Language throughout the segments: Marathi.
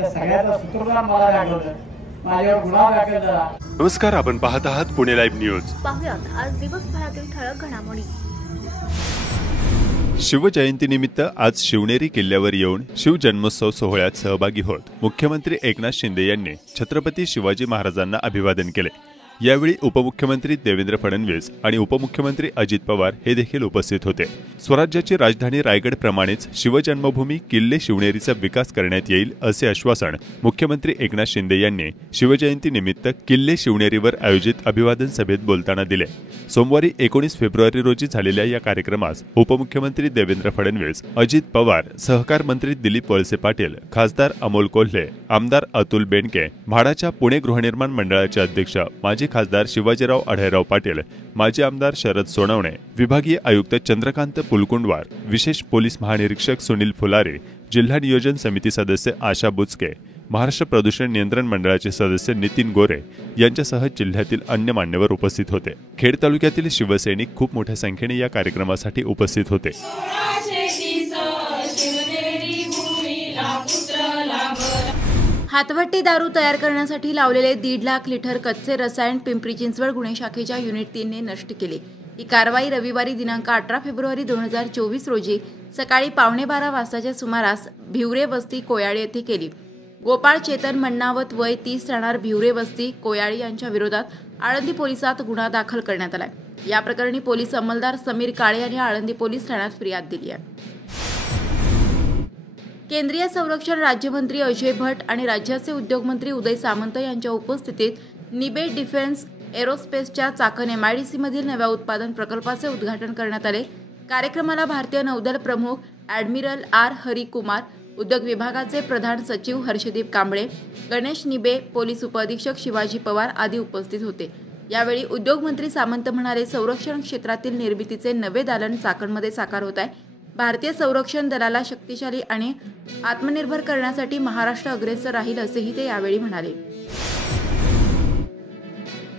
त्या सगळ्याचा सूत्रधार मला दाखवलं, माझ्यावर गुन्हा दाखल झाला। नमस्कार, आपण पाहत आहात पुणे लाईव्ह न्यूज। पाहुयात आज दिवसभरातील ठळक घडामोडी। शिवजयंतीनिमित्त आज शिवनेरी किल्ल्यावर येऊन शिवजन्मोत्सव सोहळ्यात सहभागी होत मुख्यमंत्री एकनाथ शिंदे यांनी छत्रपती शिवाजी महाराजांना अभिवादन केले। यावेळी उपमुख्यमंत्री देवेंद्र फडणवीस आणि उपमुख्यमंत्री अजित पवार हे देखील उपस्थित होते। स्वराज्याची राजधानी रायगड प्रमाणेच शिवजन्मभूमी किल्ले शिवनेरीचा विकास करण्यात येईल असे आश्वासन मुख्यमंत्री एकनाथ शिंदे यांनी शिवजयंतीनिमित्त किल्ले शिवनेरीवर आयोजित अभिवादन सभेत बोलताना दिले। सोमवारी 19 फेब्रुवारी रोजी झालेल्या या कार्यक्रमास उपमुख्यमंत्री देवेंद्र फडणवीस, अजित पवार, सहकार मंत्री दिलीप वळसे पाटील, खासदार अमोल कोल्हे, आमदार अतुल बेनके, म्हाडाच्या पुणे गृहनिर्माण मंडळाचे अध्यक्ष माजी खासदार शिवाजीराव अढयराव पाटील, माजी आमदार शरद सोनवणे, विभागीय आयुक्त चंद्रकांत पुलकुंडवार, विशेष पोलीस महानिरीक्षक सुनील फुलारे, जिल्हा नियोजन समिती सदस्य आशा बुचके, महाराष्ट्र प्रदूषण नियंत्रण मंडळाचे सदस्य नितीन गोरे यांच्यासह जिल्ह्यातील अन्य मान्यवर उपस्थित होते। खेड तालुक्यातील शिवसैनिक खूप मोठ्या संख्येने या कार्यक्रमासाठी उपस्थित होते। हातभट्टी दारू तयार करण्यासाठी लावलेले 1.5 लाख लिटर कच्चे रसायन पिंपरी चिंचवड गुन्हे शाखेच्या युनिट 3 ने नष्ट केले। ही कारवाई रविवारी दिनांक 18 फेब्रुवारी 2024 रोजी सकाळी 11:15 वाजताच्या सुमारास भिवरे वस्ती कोयाळी येथे केली। गोपाळ चेतन मन्नावत वय 30 राहणार भिवरे वस्ती कोयाळी यांच्या विरोधात आळंदी पोलिसात गुन्हा दाखल करण्यात आला। या प्रकरणी पोलीस अंमलदार समीर काळे यांनी आळंदी पोलीस ठाण्यात फिर्याद दिली आहे। केंद्रीय संरक्षण राज्यमंत्री अजय भट्ट आणि राज्याचे उद्योगमंत्री उदय सामंत यांच्या उपस्थितीत निबे डिफेन्स एरोस्पेसच्या चाकण MIDC मधील नव्या उत्पादन प्रकल्पाचे उद्घाटन करण्यात आले। कार्यक्रमाला भारतीय नौदल प्रमुख ॲडमिरल आर हरिकुमार, उद्योग विभागाचे प्रधान सचिव हर्षदीप कांबळे, गणेश निबे, पोलीस उपअधीक्षक शिवाजी पवार आदी उपस्थित होते। यावेळी उद्योगमंत्री सामंत म्हणाले, संरक्षण क्षेत्रातील निर्मितीचे नवे दालन चाकणमध्ये साकार होत आहे। भारतीय संरक्षण दलाला शक्तिशाली आणि आत्मनिर्भर करण्यासाठी महाराष्ट्र अग्रेसर राहील असेही ते यावेळी म्हणाले।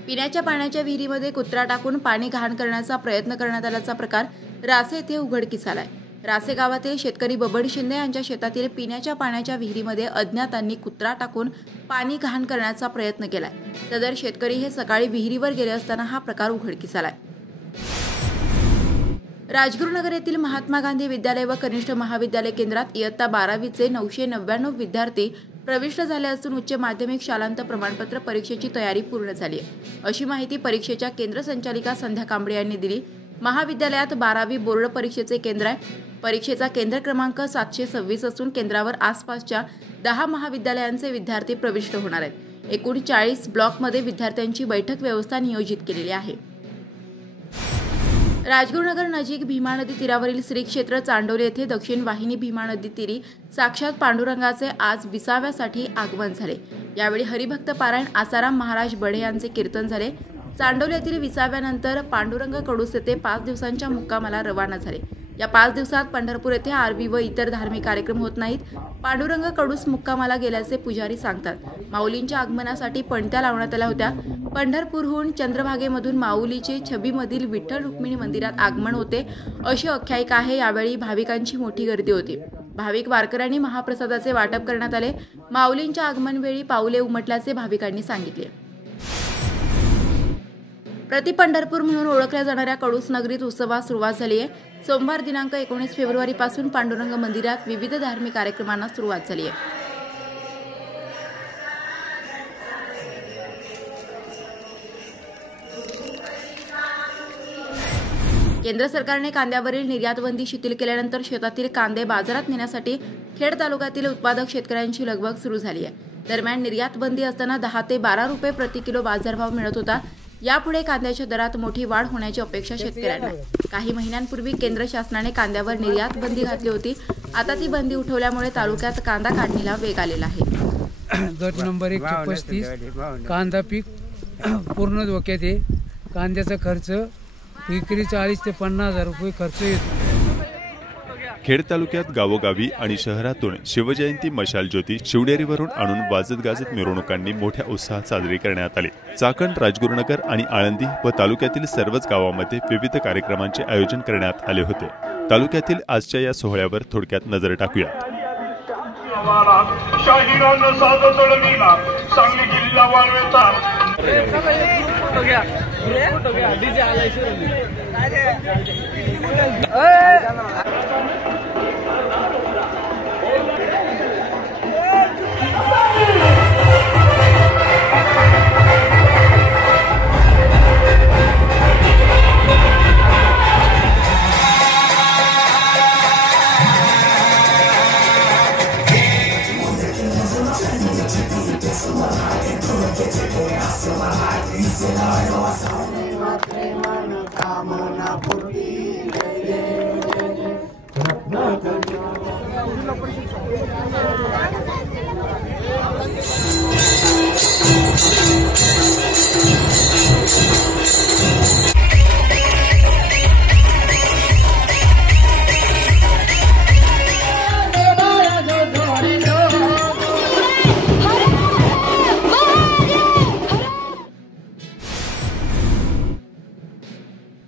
पिण्याच्या पाण्याच्या विहिरीमध्ये कुत्रा टाकून पाणी घाण करण्याचा प्रयत्न करण्यात आल्याचा प्रकार रासे येथे उघडकीस आलाय। रासे गावातील शेतकरी बबन शिंदे यांच्या शेतातील पिण्याच्या पाण्याच्या विहिरीमध्ये अज्ञातांनी कुत्रा टाकून पाणी घाण करण्याचा प्रयत्न केलाय। सदर शेतकरी हे सकाळी विहिरीवर गेले असताना हा प्रकार उघडकीस आलाय। राजगुरुनगर येथील महात्मा गांधी विद्यालय व कनिष्ठ महाविद्यालय केंद्रात इयत्ता 12वीचे 999 विद्यार्थी प्रविष्ट झाले असून उच्च माध्यमिक शालांत प्रमाणपत्र परीक्षेची तयारी पूर्ण झाली आहे, अशी माहिती परीक्षेच्या केंद्र संचालिका संध्या कांबळे यांनी दिली। महाविद्यालयात 12वी बोर्ड परीक्षेचे केंद्र आहे। परीक्षेचा केंद्र क्रमांक 726 असून केंद्रावर आसपासच्या 10 महाविद्यालयांचे विद्यार्थी प्रविष्ट होणार आहेत। एकूण 40 ब्लॉकमध्ये विद्यार्थ्यांची बैठक व्यवस्था नियोजित केलेली आहे। राजगुरुनगर नजीक भीमा नदी तीरावरील श्री क्षेत्र चांडोली येथे दक्षिण वाहिनी भीमा नदी तीरी साक्षात पांडुरंगाचे आज 20व्यासाठी आगमन झाले। यावेळी हरिभक्त पारायण आसाराम महाराज बढे यांचे कीर्तन झाले। चांडोली येथील 20व्यानंतर पांडुरंग कडूस येथे 5 दिवसांच्या मुक्कामाला रवाना झाले। या 5 दिवसात पंढरपूर येथे आरवी व इतर धार्मिक कार्यक्रम होत नाहीत। पांडुरंग कडूस मुक्कामाला गेल्याचे पुजारी सांगतात। माऊलींच्या आगमनासाठी पणत्या लावण्यात आल्या होत्या। पंढरपूरहून चंद्रभागेमधून माऊलीचे छबीमधील विठ्ठल रुक्मिणी मंदिरात आगमन होते, अशी आख्यायिका आहे। यावेळी भाविकांची मोठी गर्दी होती। भाविक वारकऱ्यांनी महाप्रसादाचे वाटप करण्यात आले। माऊलींच्या आगमनवेळी पाऊले उमटल्याचे भाविकांनी सांगितले। प्रति पंढरपूर म्हणून ओळखल्या जाणाऱ्या कडूस नगरीत उत्सवास सुरुवात झाली आहे। सोमवार दिनांक 19 फेब्रुवारी पासून पांडुरंग मंदिरात विविध धार्मिक कार्यक्रमांना सुरुवात झाली आहे। केंद्र सरकारने कांद्यावरील निर्यातबंदी शिथिल केल्यानंतर शेतातील कांदे बाजारात नेण्यासाठी खेड तालुक्यातील उत्पादक शेतकऱ्यांची लगबग सुरू झाली आहे। दरम्यान निर्यातबंदी असताना 10 ते 12 रुपये प्रति किलो बाजारभाव मिळत होता। यापुढे कांद्याच्या दरात मोठी वाढ होण्याची अपेक्षा शेतकऱ्यांना आहे। काही महिन्यांपूर्वी केंद्र शासनाने कांद्यावर निर्यात बंदी घातली होती। आता ती बंदी उठवल्यामुळे तालुक्यात कांदा काढणीला वेग आलेला आहे। गट नंबर 135 कांदा पीक पूर्ण धोक्यात आहे। कांद्याचा खर्च विक्री 40 ते 50 हजार रुपये खर्च येतो। खेड तालुक्यात गावोगावी आणि शहरातून शिवजयंती मशाल ज्योती शिवनेरीवरून आणून वाजत गाजत मिरवणुकांनी मोठ्या उत्साहात साजरी करण्यात आली। चाकण, राजगुरुनगर आणि आळंदी व तालुक्यातील सर्वच गावांमध्ये विविध कार्यक्रमांचे आयोजन करण्यात आले होते। तालुक्यातील आजच्या या सोहळ्यावर थोडक्यात नजर टाकूया। शाहिरानं साध चढविला सांगली जिल्हा वाळवेचा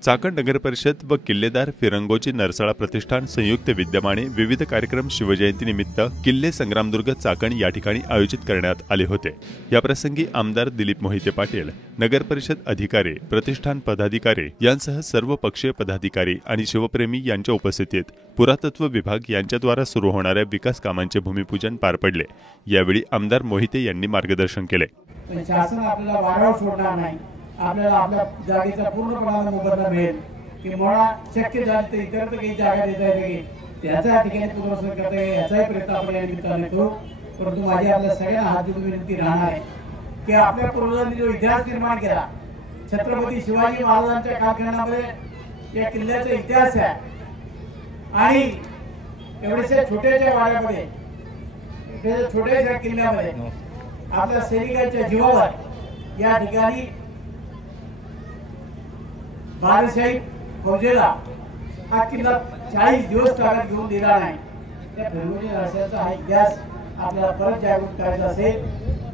चाकण नगर परिषद व किल्लेदार फिरंगोची नरसाळा प्रतिष्ठान संयुक्त विद्यमाने विविध कार्यक्रम शिवजयंतीनिमित्त किल्ले संग्रामदुर्ग चाकण या ठिकाणी आयोजित करण्यात आले होते। याप्रसंगी आमदार दिलीप मोहिते पाटील, नगर परिषद अधिकारी, प्रतिष्ठान पदाधिकारी यांसह सर्व पक्षीय पदाधिकारी आणि शिवप्रेमी यांच्या उपस्थितीत पुरातत्व विभाग यांच्याद्वारा सुरू होणाऱ्या विकास कामांचे भूमिपूजन पार पडले। यावेळी आमदार मोहिते यांनी मार्गदर्शन केले। शासन आपल्याला वाऱ्यावर सोडणार नाही, आपल्याला आपल्या जागेचा पूर्णपणे मोबदला मिळेल की मला शक्य झाली तर इतर काही जागा देता येते की त्याच्या ठिकाणी पुनर्वसन करता येईल याचाही प्रयत्न आपण या निमित्ताने करू। परंतु माझी आपल्या सगळ्यांना हात जोडून विनंती राहणार आहे की आपल्या पूर्वजांनी जो इतिहास निर्माण केला, छत्रपती शिवाजी महाराजांच्या कालखंडामध्ये या किल्ल्याचा इतिहास आहे आणि एवढ्याशा छोट्याशा वाड्यामध्ये, छोट्याशा किल्ल्यामध्ये आपल्या सैनिकांच्या जीवावर या ठिकाणी बादशाही फौजेला हा किल्ला 40 दिवस ताब्यात घेऊन दिला नाही। त्या फिरंगोची नरसाळ्याचा हा इतिहास आपल्याला परत जागृत करायचा असेल,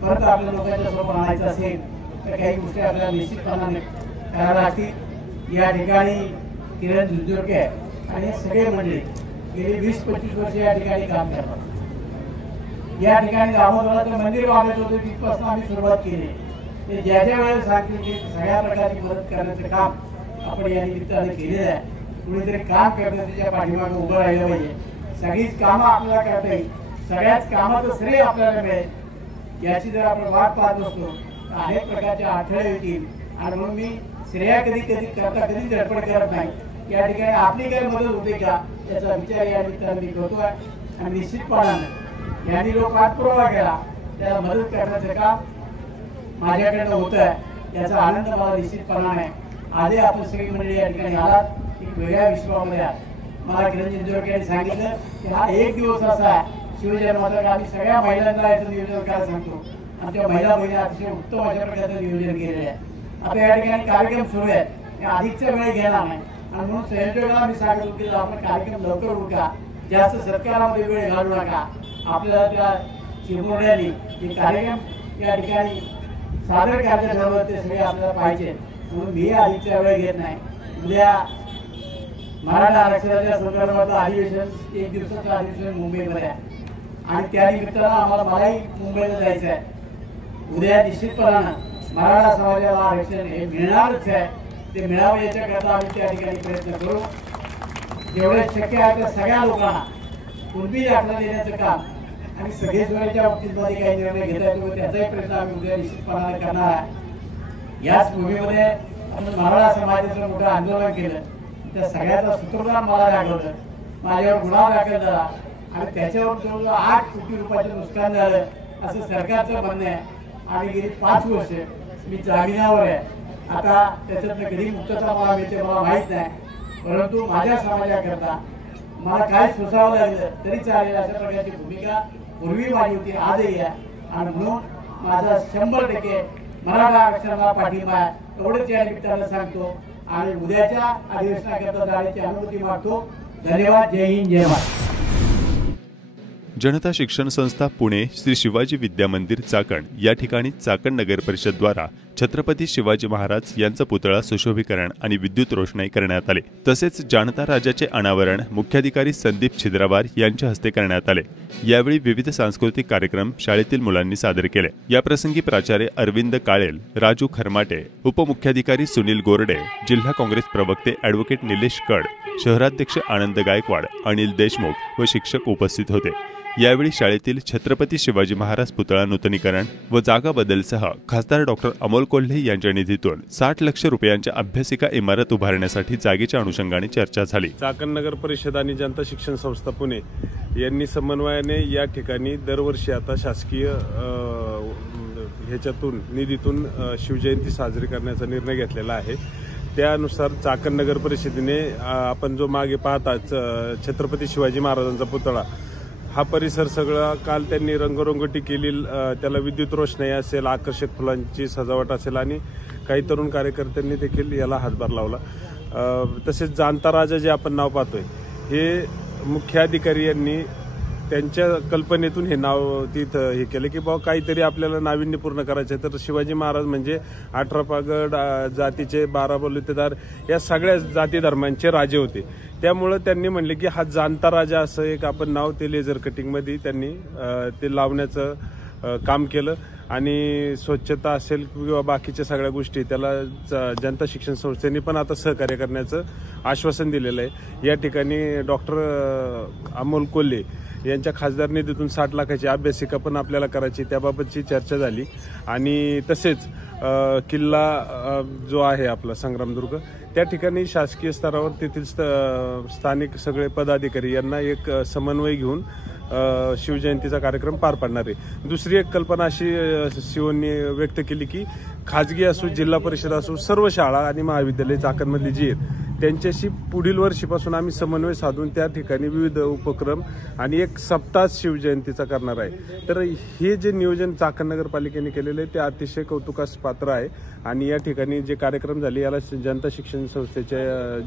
परत आपल्या लोकांच्या समोर आणायचा असेल तर काही गोष्टी आपल्याला निश्चितपणाने करायला लागतील। या ठिकाणी किरण जुंजुरके आणि हे सगळे मंडळी गेली 20-25 वर्ष या ठिकाणी काम करतात। या ठिकाणी दामोदराचं मंदिर बांधत होते, तिथपासून आम्ही सुरुवात केली। ते ज्या ज्या वेळेस सांगतील की सगळ्या प्रकारची मदत करण्याचं काम आपण या निमित्ताने केलेलं आहे। कुणीतरी काम करतं त्याच्या पाठीमागे उभं राहिलं पाहिजे। सगळीच कामं आपल्याला करता येईल, सगळ्याच कामाचं श्रेय आपल्याला मिळेल याची जर आपण वाट पाहत असतो तर अनेक प्रकारचे अडथळे येतील। आणि म्हणून मी श्रेया कधी कधी धडपड करत नाही। या ठिकाणी आपली काही मदत होते का याचा विचार या निमित्ताने मी करतोय आणि निश्चितपणाने यांनी जो पाठपुरावा केला त्याला मदत करण्याचं काम माझ्याकडनं होत आहे याचा आनंद मला निश्चितपणाने आहे। आधी आपण सगळी मंडळी या ठिकाणी आलात एक वेगळ्या विश्वामध्ये आहात। मला किरण जुंजुरके यांनी सांगितलं की हा एक दिवस असा आहे शिवजन्माचा की आम्ही सगळ्या महिलांना याचं नियोजन करायला सांगतो। आमच्या महिला बहिणी अतिशय उत्तम अशा प्रकारचं नियोजन केलेलं आहे। आता या ठिकाणी कार्यक्रम सुरू आहेत, अधिकचा वेळ घेणार नाही आणि म्हणून संयोजकांना मी सांगतो की आपण कार्यक्रम लवकर उरका, जास्त सत्कारामध्ये वेळ घालू नका। आपल्याला त्या चिमुरड्यांनी हे कार्यक्रम या ठिकाणी सादर करायचं ठरवलं ते सगळे आपल्याला पाहिजे, म्हणून मी अधिकचा वेळ घेत नाही। उद्या मराठा आरक्षणाच्या संदर्भातलं अधिवेशन 1 दिवसाचं अधिवेशन मुंबईमध्ये आहे आणि त्या निमित्तानं मलाही मुंबईला जायचं आहे। उद्या निश्चितपणानं मराठा समाजाला आरक्षण हे मिळणारच आहे, ते मिळावं याच्याकरता आम्ही त्या ठिकाणी प्रयत्न करू। जेवढे शक्य आहे त्या सगळ्या लोकांना कुणबी दाखला देण्याचं काम आणि सगळे सोयीच्या बाबतीमध्ये काही निर्णय घेता येतो त्याचाही प्रयत्न आम्ही उद्या निश्चितपणाने करणार आहे। याच भूमीमध्ये आपण मराठा समाजाचं मोठं आंदोलन केलं, त्या सगळ्याचा सूत्रधार मला दाखवलं, माझ्यावर गुन्हा दाखल झाला आणि त्याच्यावर जवळजवळ 8 कोटी रुपयाचं नुकसान झालं असं सरकारचं म्हणणं आहे आणि गेली 5 वर्ष मी जामिनावर आहे। आता त्याच्यातनं कधी मुक्तता मला मिळते मला माहीत नाही, परंतु माझ्या समाजाकरता मला काय सोसावं लागलं तरी चालेल अशा प्रकारची भूमिका पूर्वी माझी होती, आजही आहे आणि म्हणून माझा 100% मराठा आरक्षणाला पाठिंबा आहे एवढंच या निमित्तानं सांगतो आणि उद्याच्या अधिवेशनाकरता जाण्याची अनुमती मागतो। धन्यवाद। जय हिंद, जय महाराष्ट्र। जनता शिक्षण संस्था पुणे श्री शिवाजी विद्या मंदिर चाकण या ठिकाणी चाकण नगर परिषद द्वारा छत्रपती शिवाजी महाराज यांचा पुतळा सुशोभीकरण आणि विद्युत रोषणाई करण्यात आले। तसेच जाणता राजाचे अनावरण मुख्याधिकारी संदीप छिद्रावार यांच्या हस्ते करण्यात आले। यावेळी विविध सांस्कृतिक कार्यक्रम शाळेतील मुलांनी सादर केले। या प्रसंगी प्राचार्य अरविंद काळेल, राजू खरमाटे, उपमुख्याधिकारी सुनील गोरडे, जिल्हा काँग्रेस प्रवक्ते ॲडव्होकेट निलेश कड, शहराध्यक्ष आनंद गायकवाड, अनिल देशमुख व शिक्षक उपस्थित होते। यावेळी शाळेतील छत्रपती शिवाजी महाराज पुतळा नूतनीकरण व जागा बदलसह खासदार डॉक्टर अमोल कोल्हे यांच्या निधीतून 60 लाख रुपयांच्या अभ्यासिका इमारत उभारण्यासाठी जागेच्या अनुषंगाने चर्चा झाली। चाकण नगर परिषद आणि जनता शिक्षण संस्था पुणे यांनी समन्वयाने या ठिकाणी दरवर्षी आता शासकीय ह्याच्यातून निधीतून शिवजयंती साजरी करण्याचा निर्णय घेतलेला आहे। त्यानुसार चाकण नगर परिषदेने आपण जो मागे पाहता छत्रपती शिवाजी महाराजांचा पुतळा हा परिसर सगळा काल त्यांनी रंगरंगोटी केली, त्याला विद्युत रोषणाई असेल, आकर्षक फुलांची सजावट असेल आणि काही तरुण कार्यकर्त्यांनी देखील याला हातभार लावला। तसेच जाणता राजा जे आपण नाव पाहतोय हे मुख्याधिकारी यांनी त्यांच्या कल्पनेतून हे नाव तिथं हे केलं की बाबा काहीतरी आपल्याला नाविन्यपूर्ण करायचं आहे। तर शिवाजी महाराज म्हणजे 18 पागड जातीचे 12 बलुतेदार या सगळ्या जाती धर्मांचे राजे होते। त्यामुळे त्यांनी म्हणले की हा जाणता राजा असं एक आपण नाव ते लेझर कटिंगमध्ये त्यांनी ते लावण्याचं काम केलं आणि स्वच्छता असेल किंवा बाकीच्या सगळ्या गोष्टी त्याला जनता शिक्षण संस्थेने पण आता सहकार्य करण्याचं आश्वासन दिलेलं आहे। या ठिकाणी डॉक्टर अमोल कोल्हे यांच्या खासदार निधीतून 60 लाखाची अभ्यासिका पण आपल्याला करायची, त्याबाबतची चर्चा झाली। आणि तसेच किल्ला जो आहे आपला संग्रामदुर्ग त्या ठिकाणी शासकीय स्तरावर तेथील स्थानिक सगळे पदाधिकारी यांना एक समन्वय घेऊन शिवजयंतीचा कार्यक्रम पार पाडणार आहे। दुसरी एक कल्पना अशी शिवनी व्यक्त केली की खाजगी असो, जिल्हा परिषद असो, सर्व शाळा आणि महाविद्यालय चाकणमधली जी आहेत त्यांच्याशी पुढील वर्षीपासून आम्ही समन्वय साधून त्या ठिकाणी विविध उपक्रम आणि एक सप्ताह शिवजयंतीचा करणार आहे। तर हे जे नियोजन चाकण नगरपालिकेने केलेले आहे ते अतिशय कौतुकास पात्र आहे आणि या ठिकाणी जे कार्यक्रम झाले याला जनता शिक्षण संस्थेचे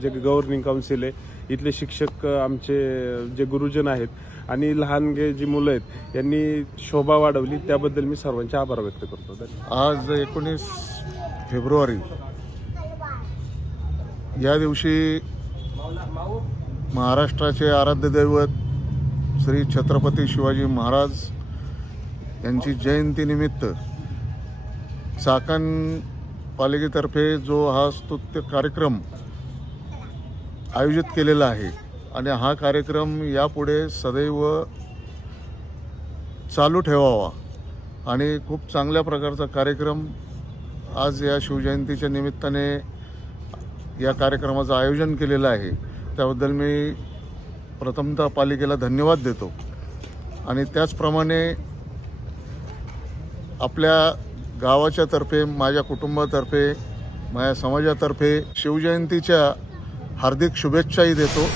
जे गव्हर्निंग काउन्सिल आहे, इथले शिक्षक, आमचे जे गुरुजन आहेत आणि लहान जी मुलं आहेत यांनी शोभा वाढवली, त्याबद्दल मी सर्वांचे आभार व्यक्त करतो। आज 19 फेब्रुवारी या दिवशी महाराष्ट्राचे आराध्य दैवत श्री छत्रपती शिवाजी महाराज यांची जयंतीनिमित्त चाकण पालिकेतर्फे जो हा स्तुत्य कार्यक्रम आयोजित केलेला आहे आणि हा कार्यक्रम यापुढे सदैव चालू ठेवावा आणि खूप चांगल्या प्रकारचा कार्यक्रम आज या शिवजयंतीच्या निमित्ताने या कार्यक्रमाचं आयोजन केलेलं आहे। त्याबद्दल मी प्रथमतः पालिकेला धन्यवाद देतो आणि त्याचप्रमाणे आपल्या गावाच्या तर्फे, माझ्या कुटुंबातर्फे, माझ्या समाजातर्फे शिवजयंतीच्या हार्दिक शुभेच्छाही देतो।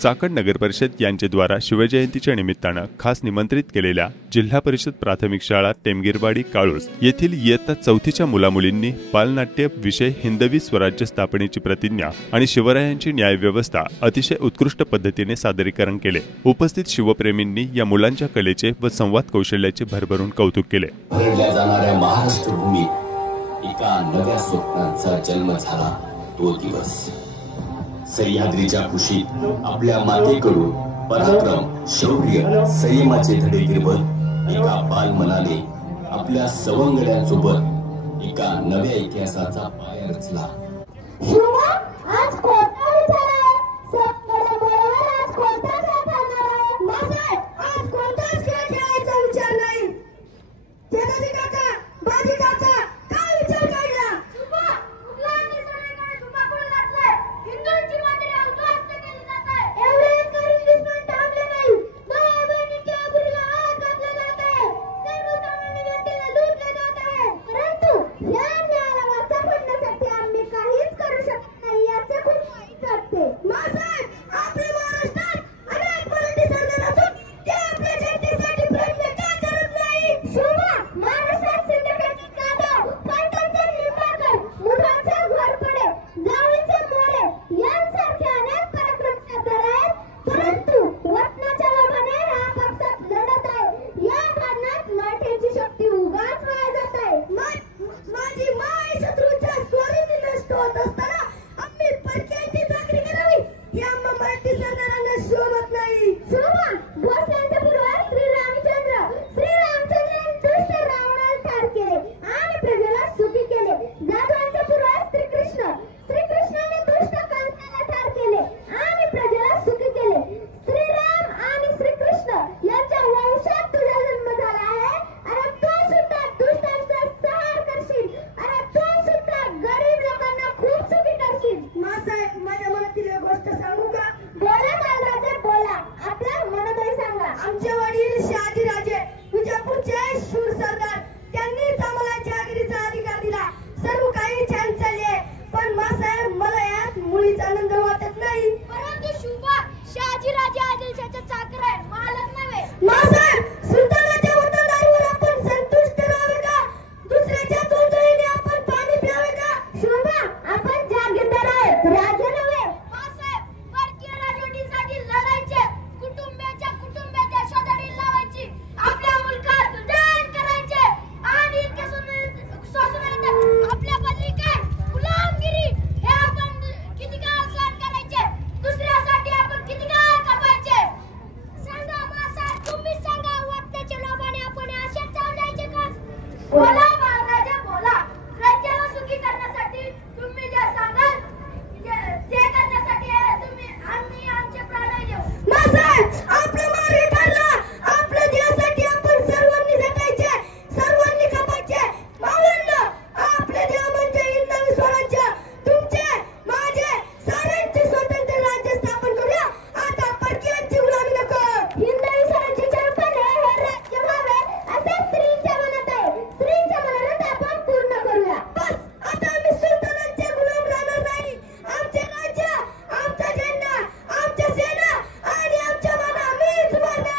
चाकण नगर परिषद यांच्याद्वारा शिवजयंतीच्या निमित्तानं खास निमंत्रित केलेल्या जिल्हा परिषद प्राथमिक शाळा टेमगिरवाडी काळूस येथील इयत्ता 4थीच्या मुलामुलींनी बालनाट्य विषय हिंदवी स्वराज्य स्थापनेची प्रतिज्ञा आणि शिवरायांची न्यायव्यवस्था अतिशय उत्कृष्ट पद्धतीने सादरीकरण केले। उपस्थित शिवप्रेमींनी या मुलांच्या कलेचे व संवाद कौशल्याचे भरभरून कौतुक केले। जाणाऱ्या महाराष्ट्र भूमीत एका नव्या स्वप्नाचा जन्म झाला तो दिवस। सह्याद्रीच्या कुशीत आपल्या मातेकडून पराक्रम, शौर्य, संयमाचे धडे गिरवत एका बालमनाने आपल्या सवंगड्यांसोबत एका नव्या इतिहासाचा पाया रचला। या न्यायाला वाचा पडण्यासाठी आम्ही काहीच करू शकत नाही याचे खूप बोला महाराजा बोला. राज्याला सुखी करण्यासाठी तुम्ही जे सांगाल ते करण्यासाठी तुम्ही आम्ही आमचे प्राण देऊ. आपलं मार्ग ठरला. आपल्या देशासाठी आपण सर्वांनी झटायचे, सर्वांनी खपायचे. मावळ्यांना आपले देव म्हणजे हिंदवी स्वराज्य. तुमचे माझे साऱ्यांचे स्वतंत्र राज्य स्थापन करूया. आता परकीयांची गुलामी नको. हिंदवी स्वराज्याच्या रूपाने हे राज्य व्हावे असे स्त्रीच्या मनात आहे. स्त्रीच्या मनात आपण पूर्ण करूया. बस आता आम्ही सुलतानांचे गुलाम राहणार नाही. आमचे राज्य, आमचा झेंडा, आमच्या सेना आणि आमच्या मान आम्हीच उभारणार.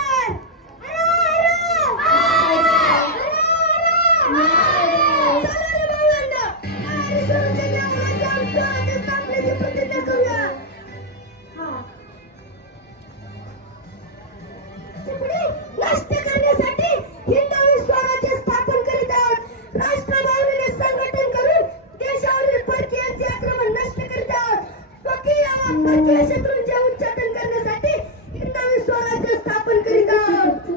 नष्ट करण्यासाठी हिंदवी स्वराज्य स्थापन करीत आहोत. राष्ट्रभावनेने संघटन करून देशावरील परकीयांचे आक्रमण नष्ट करीत आहोत. स्वकीय व परकीय शत्रूंचे उच्चाटन करण्यासाठी हिंदवी स्वराज्य स्थापन करीत आहोत.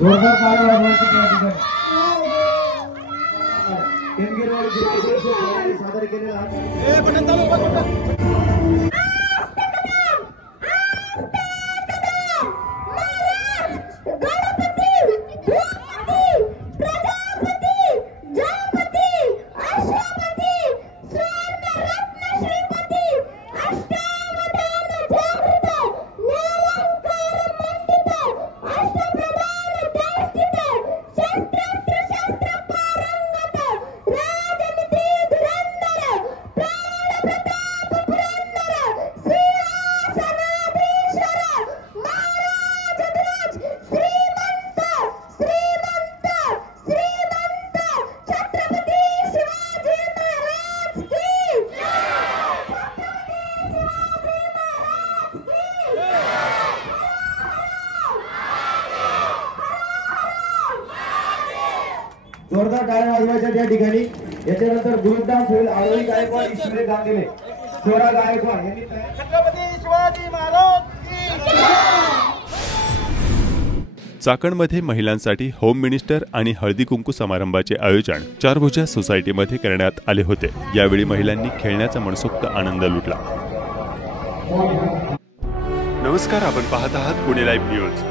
जोरदार ताली वाजवायची त्या ठिकाणी सादर केलेला अष्टावधान जागृत निरंकार जोरदार टाळ्या वाजवायच्या त्या ठिकाणी। याच्यानंतर ग्रुप डान्स होईल। आरोही गायकवाड ईश्वरी गांधीले स्वरा गायकवाड यांनी छत्रपती शिवाजी महाराज की जय। चाकणमध्ये महिलांसाठी होम मिनिस्टर आणि हळदी कुंकू समारंभाचे आयोजन चारभुजा सोसायटीमध्ये करण्यात आले होते। यावेळी महिलांनी खेळण्याचा मनसोक्त आनंद लुटला। नमस्कार, आपण पाहत आहात पुणे लाईव्ह न्यूज।